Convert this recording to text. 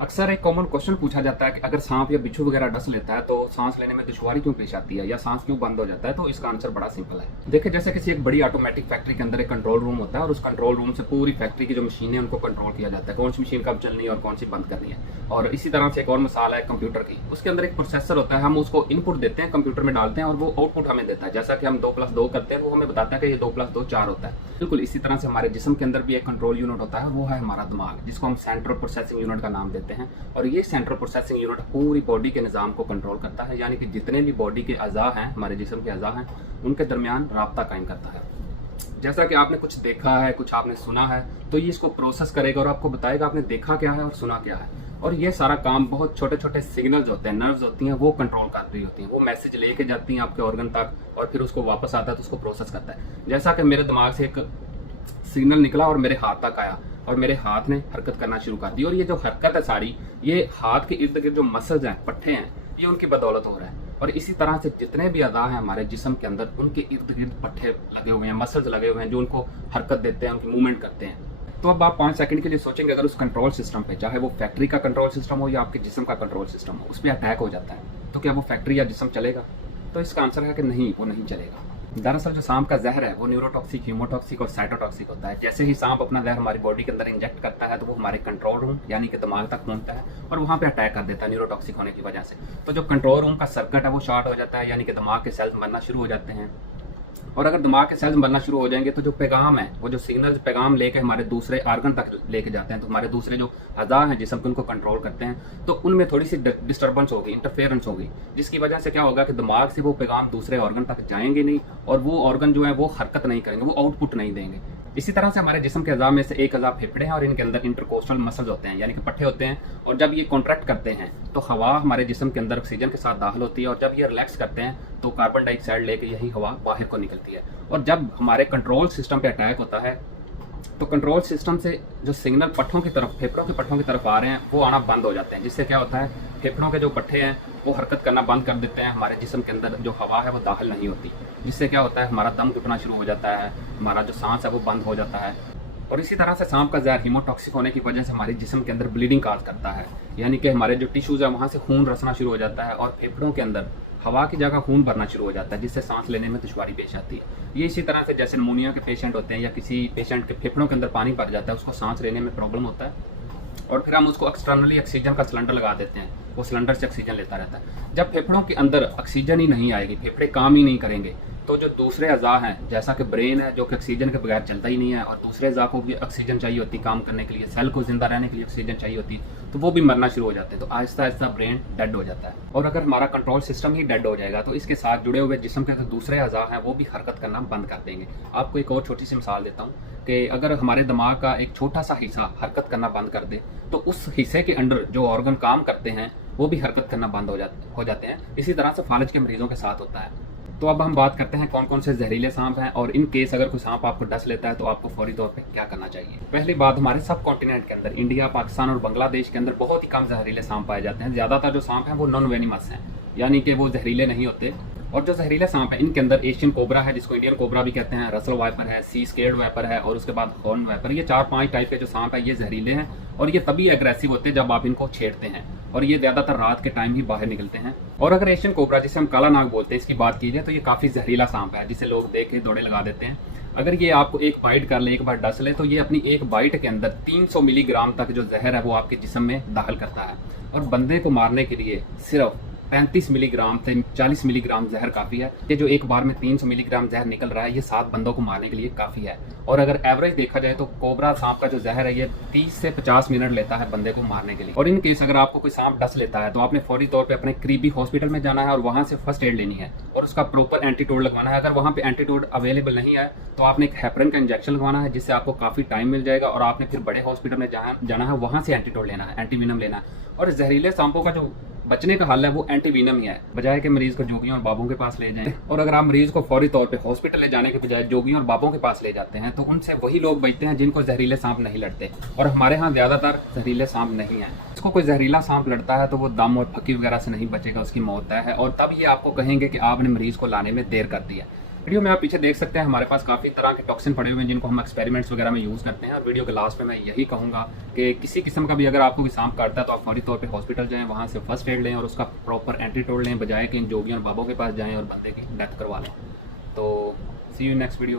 अक्सर एक common question पूछा जाता है कि अगर सांप या बिच्छू वगैरह डस लेता है तो सांस लेने में दुश्वारी क्यों पेश आती है या सांस क्यों बंद हो जाता है। तो इसका आंसर बड़ा सिंपल है। देखिए, जैसे किसी एक बड़ी ऑटोमेटिक फैक्ट्री के अंदर एक कंट्रोल रूम होता है और उस कंट्रोल रूम से पूरी फैक्ट्री की जो मशीनें हैं उनको कंट्रोल किया जाता है, कौन सी मशीन कब चलनी है और कौन सी बंद करनी है। और इसी तरह से एक और मिसाल है कंप्यूटर की। उसके अंदर एक प्रोसेसर होता है, हम उसको इनपुट देते हैं, कंप्यूटर में डालते हैं और वो आउटपुट हमें देता है। जैसा कि हम 2+2 करते हैं, वो हमें बताता है कि ये 2+2 4 होता है। बिल्कुल इसी तरह से हमारे जिस्म के अंदर भी एक कंट्रोल यूनिट होता है, वो है हमारा दिमाग, जिसको हम सेंट्रल प्रोसेसिंग यूनिट का नाम देते हैं। और ये सेंट्रल प्रोसेसिंग यूनिट पूरी बॉडी के निज़ाम को कंट्रोल करता है, यानी कि जितने भी बॉडी के अज़ा हैं, हमारे जिस्म के अज़ा हैं, उनके दरमियान राब्ता कायम करता है। जैसा कि आपने कुछ देखा है, कुछ आपने सुना है, तो ये इसको प्रोसेस करेगा और आपको बताएगा आपने देखा क्या है और सुना क्या है। और ये सारा काम बहुत छोटे छोटे सिग्नल्स होते हैं, नर्व्स होती हैं, वो कंट्रोल कर रही होती हैं। वो मैसेज लेके जाती हैं आपके ऑर्गन तक और फिर उसको वापस आता है तो उसको प्रोसेस करता है। जैसा कि मेरे दिमाग से एक सिग्नल निकला और मेरे हाथ तक आया और मेरे हाथ ने हरकत करना शुरू कर दी, और ये जो हरकत है सारी, ये हाथ के इर्द गिर्द जो मसल्स हैं, पट्टे हैं, ये उनकी बदौलत हो रहा है। और इसी तरह से जितने भी अज़ा हैं हमारे जिस्म के अंदर, उनके इर्द गिर्द पट्टे लगे हुए हैं, मसल्स लगे हुए हैं, जो उनको हरकत देते हैं, उनकी मूवमेंट करते हैं। तो अब आप 5 सेकंड के लिए सोचेंगे, अगर उस कंट्रोल सिस्टम पे, चाहे वो फैक्ट्री का कंट्रोल सिस्टम हो या आपके जिस्म का कंट्रोल सिस्टम हो, उस पर अटैक हो जाता है, तो क्या वो फैक्ट्री या जिस्म चलेगा? तो इसका आंसर है कि नहीं, वो नहीं चलेगा। दरअसल जो सांप का जहर है वो न्यूरोटॉक्सिक, हीमोटॉक्सिक और साइटोटॉक्सिक होता है। जैसे ही सांप अपना जहर हमारी बॉडी के अंदर इंजेक्ट करता है तो वो हमारे कंट्रोल रूम यानी कि दिमाग तक पहुंचता है और वहाँ पे अटैक कर देता है न्यूरोटॉक्सिक होने की वजह से। तो जो कंट्रोल रूम का सर्किट है वो शॉर्ट हो जाता है, यानी कि दिमाग के सेल्स बनना शुरू हो जाते हैं। और अगर दिमाग के सेल्स बनना शुरू हो जाएंगे तो जो पैगाम है, वो जो सिग्नल पैगाम लेके हमारे दूसरे आर्गन तक लेके जाते हैं, तो हमारे दूसरे जो अज़ा हैं जिस्म के, उनको कंट्रोल करते हैं, तो उनमें थोड़ी सी डिस्टर्बेंस होगी, इंटरफेरेंस होगी, जिसकी वजह से क्या होगा कि दिमाग से वो पैगाम दूसरे ऑर्गन तक जाएंगे नहीं और वो ऑर्गन जो है वो हरकत नहीं करेंगे, वो आउटपुट नहीं देंगे। इसी तरह से हमारे जिस्म के अज़ा में से एक अज़ा फेफड़े हैं और इनके अंदर इंटरकोस्टल मसल्स होते हैं, यानी कि पट्टे होते हैं। और जब ये कॉन्ट्रैक्ट करते हैं तो हवा हमारे जिस्म के अंदर ऑक्सीजन के साथ दाखिल होती है, और जब ये रिलैक्स करते हैं तो कार्बन डाइऑक्साइड लेके यही हवा बाहर को निकलती है। और जब हमारे कंट्रोल सिस्टम पे अटैक होता है तो कंट्रोल सिस्टम से जो सिग्नल पट्टों की तरफ, फेफड़ों के पट्टों की तरफ आ रहे हैं, वो आना बंद हो जाते हैं, जिससे क्या होता है, फेफड़ों के जो पट्टे हैं वो हरकत करना बंद कर देते हैं, हमारे जिस्म के अंदर जो हवा है वो दाखिल नहीं होती, जिससे क्या होता है, हमारा दम घुटना शुरू हो जाता है, हमारा जो सांस है वो बंद हो जाता है। और इसी तरह से सांप का जहर हीमोटॉक्सिक होने की वजह से हमारे जिस्म के अंदर ब्लीडिंग काज करता है, यानी कि हमारे जो टिश्यूज है वहाँ से खून रसना शुरू हो जाता है और फेफड़ों के अंदर हवा की जगह खून भरना शुरू हो जाता है, जिससे सांस लेने में दुश्वारी पेश आती है। ये इसी तरह से जैसे निमोनिया के पेशेंट होते हैं या किसी पेशेंट के फेफड़ों के अंदर पानी भर जाता है, उसको सांस लेने में प्रॉब्लम होता है और फिर हम उसको एक्सटर्नली ऑक्सीजन का सिलेंडर लगा देते हैं, वो सिलेंडर से ऑक्सीजन लेता रहता है। जब फेफड़ों के अंदर ऑक्सीजन ही नहीं आएगी, फेफड़े काम ही नहीं करेंगे, तो जो दूसरे अज़ा हैं, जैसा कि ब्रेन है जो कि ऑक्सीजन के बगैर चलता ही नहीं है, और दूसरे अज़ा को भी ऑक्सीजन चाहिए होती काम करने के लिए, सेल को जिंदा रहने के लिए ऑक्सीजन चाहिए होती, तो वो भी मरना शुरू हो जाते हैं। तो आहिस्ता आहिस्ता ब्रेन डेड हो जाता है। और अगर हमारा कंट्रोल सिस्टम ही डेड हो जाएगा तो इसके साथ जुड़े हुए जिस्म के जो दूसरे अज़ा हैं वो भी हरकत करना बंद कर देंगे। आपको एक और छोटी सी मिसाल देता हूँ कि अगर हमारे दिमाग का एक छोटा सा हिस्सा हरकत करना बंद कर दे तो उस हिस्से के अंदर जो ऑर्गन काम करते हैं वो भी हरकत करना बंद हो जाते हैं। इसी तरह से फालिज के मरीजों के साथ होता है। तो अब हम बात करते हैं कौन कौन से जहरीले सांप हैं, और इन केस अगर कोई सांप आपको डस लेता है तो आपको फौरी तौर पे क्या करना चाहिए। पहली बात, हमारे सब कॉन्टिनेंट के अंदर, इंडिया, पाकिस्तान और बांग्लादेश के अंदर बहुत ही कम जहरीले सांप पाए जाते हैं। ज़्यादातर जो सांप हैं वो नॉन वेनिमस हैं, यानी कि वो जहरीले नहीं होते। और जो जहरीले सांप है इनके अंदर एशियन कोबरा है, जिसको इंडियन कोबरा भी कहते हैं, रसल वाइपर है, सी स्केल्ड वाइपर है, और उसके बाद हॉर्न वाइपर। ये 4-5 टाइप के जो सांप है ये जहरीले हैं और ये तभी एग्रेसिव होते हैं जब आप इनको छेड़ते हैं, और ये ज़्यादातर रात के टाइम ही बाहर निकलते हैं। और अगर एशियन कोबरा, जिसे हम काला नाग बोलते हैं, इसकी बात की जाए तो ये काफ़ी जहरीला सांप है, जिसे लोग देख के दौड़े लगा देते हैं। अगर ये आपको एक बाइट कर ले, एक बार डस ले, तो ये अपनी एक बाइट के अंदर 300 मिलीग्राम तक जो जहर है वो आपके जिस्म में दाखिल करता है। और बंदे को मारने के लिए सिर्फ 35 मिलीग्राम से 40 मिलीग्राम जहर काफ़ी है। ये जो एक बार में 300 मिलीग्राम जहर निकल रहा है, ये 7 बंदों को मारने के लिए काफ़ी है। और अगर एवरेज देखा जाए तो कोबरा सांप का जो जहर है ये 30 से 50 मिनट लेता है बंदे को मारने के लिए। और इन केस अगर आपको कोई सांप डस लेता है तो आपने फौरी तौर पे अपने करीबी हॉस्पिटल में जाना है और वहाँ से फर्स्ट एड लेनी है और उसका प्रॉपर एंटीटोड लगवाना है। अगर वहाँ पे एंटीटोड अवेलेबल नहीं है तो आपने एक हेपरिन का इंजेक्शन लगवाना है, जिससे आपको काफ़ी टाइम मिल जाएगा, और आपने फिर बड़े हॉस्पिटल में जाना है, वहाँ से एंटीटोड लेना है, एंटीवीनम लेना है। और जहरीले सांपों का जो बचने का हल है वो एंटीवीनम ही है, बजाय के मरीज को जोगियों और बाबों के पास ले जाएं। और अगर आप मरीज को फौरी तौर पे हॉस्पिटल ले जाने के बजाय जोगियों और बाबों के पास ले जाते हैं तो उनसे वही लोग बचते हैं जिनको जहरीले सांप नहीं लड़ते। और हमारे यहाँ ज़्यादातर जहरीले सांप नहीं है। उसको कोई जहरीला सांप लड़ता है तो वो दम और फकी वगैरह से नहीं बचेगा, उसकी मौत तय है। और तब ये आपको कहेंगे कि आपने मरीज को लाने में देर कर दी है। वीडियो में आप पीछे देख सकते हैं हमारे पास काफ़ी तरह के टॉक्सिन पड़े हुए हैं जिनको हम एक्सपेरिमेंट्स वगैरह में यूज़ करते हैं। और वीडियो के लास्ट में मैं यही कहूँगा कि किसी किस्म का भी अगर आपको कोई सांप काटता है तो आप फौरी तौर पे हॉस्पिटल जाएं, वहाँ से फर्स्ट एड लें और उसका प्रॉपर एंटीडोट लें, बजाय कि इन जोगियों और बाबों के पास जाएं और बंदे की डेथ करवा लें। तो सी यू नेक्स्ट वीडियो।